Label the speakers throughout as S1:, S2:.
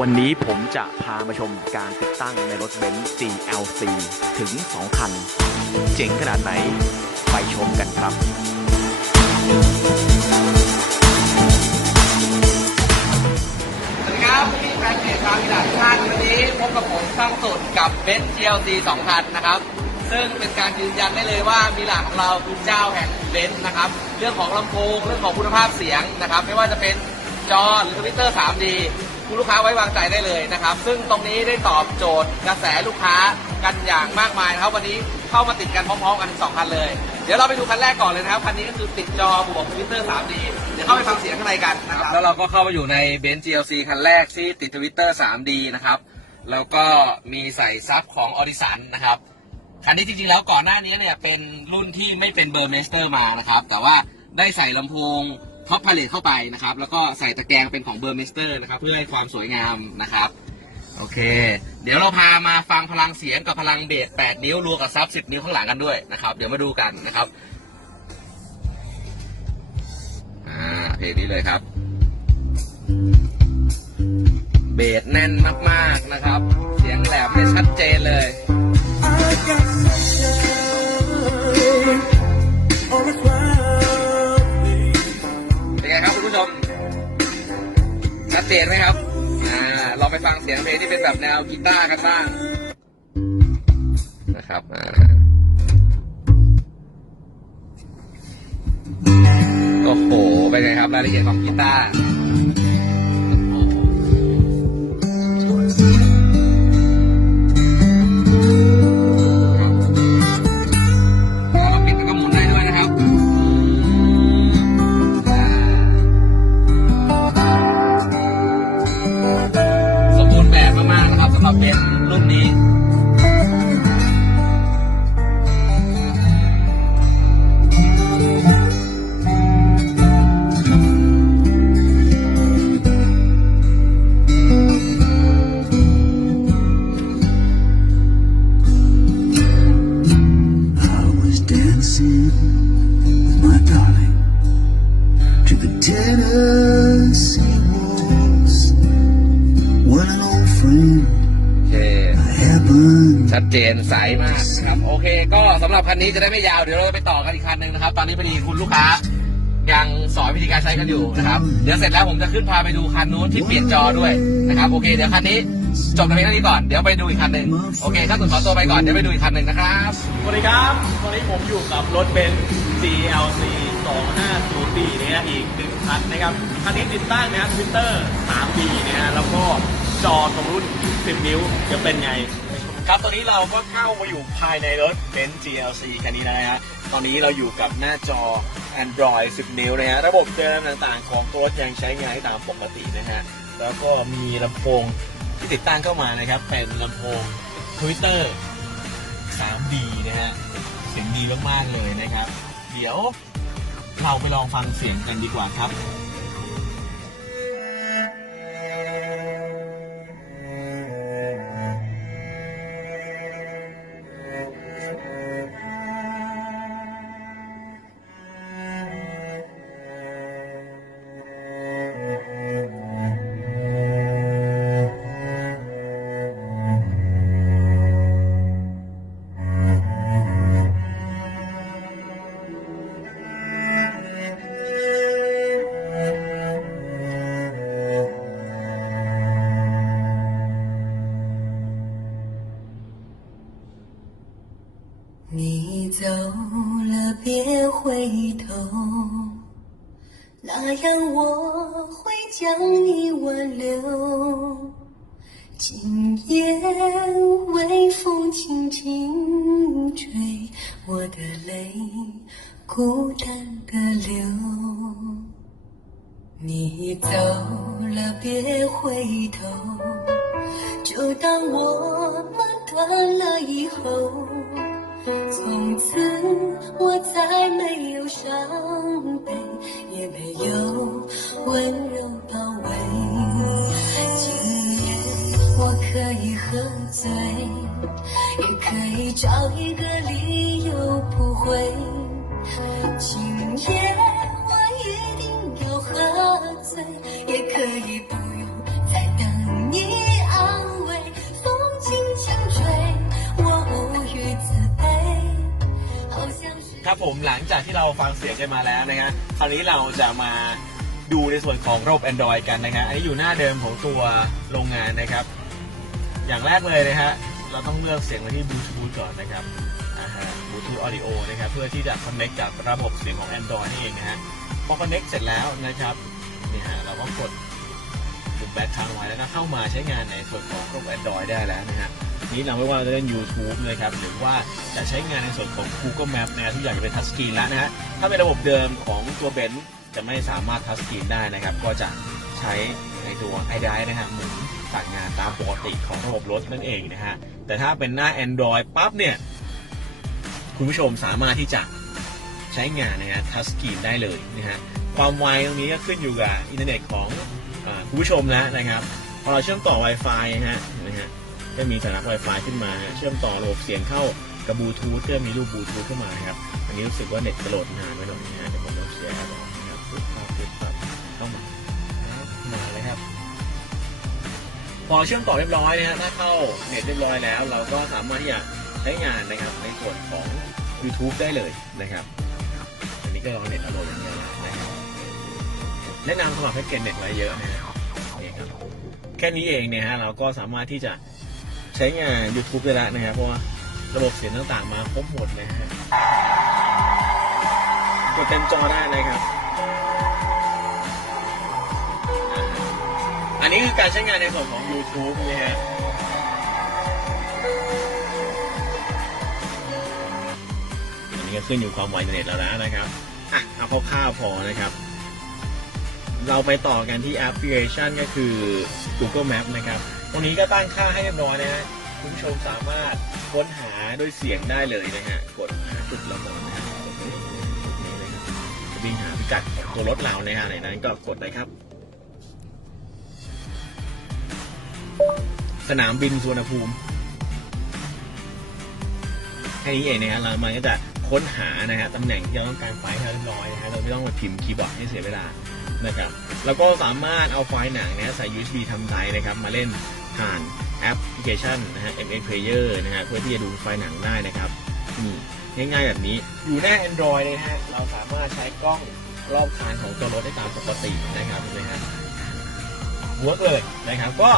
S1: วันนี้ผมจะพามาชมการติดตั้งในรถเบนซ์ GLC ถึง 2 คัน เจ๋งขนาดไหน ไปชมกันครับ
S2: สวัสดีครับพี่แฟนเพจทางวิลาทุกท่านวันนี้พบกับผมช่างสุดกับเบนซ์ GLC 2000นะครับ ซึ่งเป็นการยืนยันได้เลยว่ามิลาของเราคือเจ้าแห่งเบนซ์นะครับ เรื่องของลำโพง เรื่องของคุณภาพเสียงนะครับ ไม่ว่าจะเป็นจอหรือทวิตเตอร์ 3D คุณลูกค้าไว้วางใจได้เลยนะครับ ซึ่งตรงนี้ได้ตอบโจทย์กระแสลูกค้ากันอย่างมากมายนะครับวันนี้เข้ามาติดกันพร้อมๆกันสองคันเลย เดี๋ยวเราไปดูคันแรกก่อนเลยนะครับ คันนี้ก็คือติดจอบวกทวิตเตอร์ 3D เดี๋ยวเข้าไปฟังเสียงข้างในกันนะครับแล้วเราก็เข้ามาอยู่ในเบนซ์ GLC คันแรกที่ติดทวิตเตอร์ 3D นะครับแล้วก็มีใส่ซับของออดิสันนะครับคันนี้จริงๆแล้วก่อนหน้านี้เนี่ยเป็นรุ่นที่ไม่เป็นเบอร์เมสเตอร์มานะครับแต่ว่าได้ใส่ลำโพง ท็อปพาเลตเข้าไปนะครับ แล้วก็ใส่ตะแกรงเป็นของเบอร์เมสเตอร์นะครับ เพื่อให้ความสวยงามนะครับ โอเค เดี๋ยวเราพามาฟังพลังเสียงกับพลังเบส8 นิ้วรวมกับซับ 10 นิ้วข้างหลังกันด้วยนะครับ เดี๋ยวมาดูกันนะครับ อ่าเพลงนี้เลยครับ เบสแน่นมากๆนะครับ เสียงแหลมไม่ชัดเจนเลย นไหมครับ อ่าลองไปฟังเสียงเพลงที่เป็นแบบแนวกีตาร์กันบ้างนะครับอ่าโอ้โห เป็นไงครับรายละเอียดของกีตาร์
S3: the Tennessee waltz. When an old friend
S2: โอเค
S3: happened
S2: ชัดเจนใสมากนะครับโอเค ก็สำหรับคันนี้จะได้ไม่ยาวเดี๋ยวเราจะไปต่อกันอีกคันหนึ่งนะครับ ตอนนี้พอดีคุณลูกค้า ยังสอนวิธีการใช้กันอยู่นะครับ เดี๋ยวเสร็จแล้วผมจะขึ้นพาไปดูคันนู้นที่เปลี่ยนจอด้วยนะครับโอเคเดี๋ยวคันนี้จบกันเพียงเท่านี้ก่อนเดี๋ยวไปดูอีกคันหนึ่งโอเคถ้าสุดขอตัวไปก่อนเดี๋ยวไปดูอีกคันหนึ่งนะครับ
S4: สวัสดีครับ วันนี้ผมอยู่กับรถเบนซ์ GLC 2504นะฮะอีกหนึ่ง คันนะครับคันนี้ติดตั้งนะฮะทวิตเตอร์ 3D นะฮะแล้วก็จอตรงรุ่น 10 นิ้วจะเป็นไง ครับตอนนี้เราก็เข้ามาอยู่ภายในรถเบนซ์ GLC คันนี้นะฮะตอนนี้เราอยู่กับหน้าจอ Android 10 นิ้วนะฮะระบบเตือนต่างๆ ของตัวรถยังใช้งานได้ตามปกตินะฮะแล้วก็มีลำโพงที่ติดตั้งเข้ามานะครับ เป็นลำโพง Twitter 3D นะฮะเสียงดีมากๆเลยนะครับ เดี๋ยว เราไปลองฟังเสียงกันดีกว่าครับ
S5: 你走了，别回头，那样我会将你挽留。今夜微风轻轻吹，我的泪孤单的流。你走了，别回头，就当我们断了以后。从此我再没有伤悲，也没有温柔包围。今夜我可以喝醉，也可以找一个理由不回。今夜
S4: ผมหลังจากที่เราฟังเสียงกันมาแล้วนะฮะคราวนี้เราจะมาดูในส่วนของระบบ Android กันนะฮะอันนี้อยู่หน้าเดิมของตัวโรงงานนะครับ อย่างแรกเลยนะฮะเราต้องเลือกเสียงมาที่บลูทูธก่อนนะครับบลูทูธออดิโอนะครับเพื่อที่จะ connect กับระบบเสียงของ Android นี่เองนะฮะพอ connect เสร็จแล้วนะครับนี่ฮะเราก็กดปุ่มแบ็คทางไว้แล้วก็เข้ามาใช้งานในส่วนของระบบ Android ได้แล้วนะฮะ นี้เราไม่ว่าจะเล่น YouTube นะครับ หรือว่าจะใช้งานในส่วนของ Google Map นะทุกอย่างจะเป็นทัชสกรีนแล้วนะฮะ ถ้าเป็นระบบเดิมของตัวเบนซ์จะไม่สามารถทัชสกรีนได้นะครับ ก็จะใช้ในตัวไอไดนะฮะหมุนสั่งงานตามปกติของระบบรถนั่นเองนะฮะ แต่ถ้าเป็นหน้า Android ปั๊บเนี่ย คุณผู้ชมสามารถที่จะใช้งานนะฮะทัชสกรีนได้เลยนะฮะ ความไวตรงนี้ก็ขึ้นอยู่กับอินเทอร์เน็ตของอคุณผู้ชมนะนะครับ พอเราเชื่อมต่อ Wi-Fi นะฮะ ก็มีสัญลักษณ์ Wi-Fi ขึ้นมาฮะเชื่อมต่อระบบเสียงเข้ากับบลูทูธก็มีรูปบลูทูธขึ้นมานะครับ อันนี้รู้สึกว่าเน็ตจะโหลดนานไปหน่อยนะฮะเดี๋ยวผมต้องเสียแอปออกนะครับปึ๊บปั๊บปึ๊บปั๊บเข้ามามาเลยครับ พอเชื่อมต่อเรียบร้อยนะฮะถ้าเข้าเน็ตเรียบร้อยแล้ว เราก็สามารถที่จะใช้งานนะครับในส่วนของ YouTube ได้เลยนะครับ อันนี้ก็ลองเน็ตอโหลดอย่างเดียวนะครับแนะนำสมัครแพ็กเกจเน็ตไว้เยอะนะฮะนี่ครับแค่นี้เองเนี่ยฮะเราก็สามารถที่จะ ใช้งาน YouTube ได้แล้วนะครับเพราะว่าระบบเสียงต่างๆมาครบหมดนะฮะกดเต็มจอได้นะครับ อันนี้คือการใช้งานในส่วนของ YouTube นะฮะอันนี้ก็ขึ้นอยู่ความไวอินเทอร์เน็ตแล้วนะนะครับอะเอาคร่าวๆพอนะครับ เราไปต่อกันที่แอปพลิเคชันก็คือ Google Map นะครับ ตรงนี้ก็ตั้งค่าให้เรียบร้อยนะฮะคุณผู้ชมสามารถค้นหาด้วยเสียงได้เลยนะฮะกดหาจุดละมอนนะฮะนี่เลยครับวิ่งหาพิกัดตัวรถเราในฮะในนั้นก็กดเลยครับ สนามบินสุวรรณภูมิแค่นี้เองนะฮะเรามันก็จะค้นหานะฮะตำแหน่งที่เราต้องการไฟล์ให้เรียบร้อยนะฮะเราไม่ต้องมาพิมพ์คีย์บอร์ดให้เสียเวลานะครับแล้วก็สามารถเอาไฟล์หนังนะฮะใส่ USB ทำไดนะครับมาเล่น ผ่านแอปพลิเคชันนะฮะ MX Player นะฮะเพื่อที่จะดูไฟล์หนังได้นะครับนี่ง่ายๆแบบนี้ อยู่หน้า Android เลยนะฮะ เราสามารถใช้กล้องรอบคันของตัวรถได้ตามปกตินะครับนะฮะเวิร์กเลยนะครับ ก็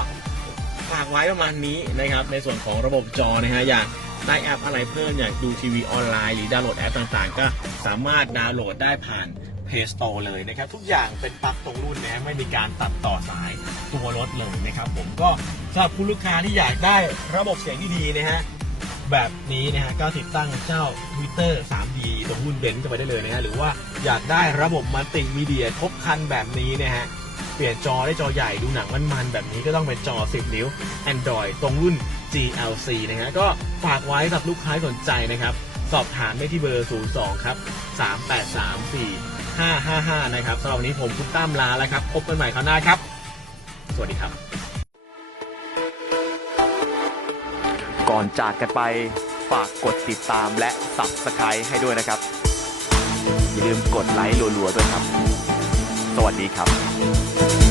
S4: ฝากไว้ประมาณนี้นะครับ ในส่วนของระบบจอนะฮะอยากได้แอปอะไรเพิ่มอยากดูทีวีออนไลน์หรือดาวน์โหลดแอปต่างๆ ก็สามารถดาวน์โหลดได้ผ่าน Play Store เลยนะครับ ทุกอย่างเป็นปลั๊กตรงรุ่นนะฮะไม่มีการตัดต่อสาย ตัวรถเลยนะครับผมก็สำหรับคุณลูกค้าที่อยากได้ระบบเสียงที่ดีนะฮะแบบนี้นะฮะก็ติดตั้งเจ้า Twitter 3D ตรงรุ่นเบนซ์ไปได้เลยนะฮะหรือว่าอยากได้ระบบมัลติมีเดียครบคันแบบนี้นะฮะเปลี่ยนจอได้จอใหญ่ดูหนังมันๆแบบนี้ก็ต้องเป็นจอ 10 นิ้ว Android ตรงรุ่น GLC นะฮะก็ฝากไว้สำหรับลูกค้าสนใจนะครับ สอบถามได้ที่เบอร์ 02 ครับ 383 4555 นะครับสำหรับวันนี้ผมคุณตั้มลาแล้วครับ พบกันใหม่คราวหน้าครับ สวัสดีครับ
S1: ก่อนจากกันไปฝากกดติดตามและ Subscribe ให้ด้วยนะครับ อย่าลืมกดไลค์รัวๆด้วยครับ สวัสดีครับ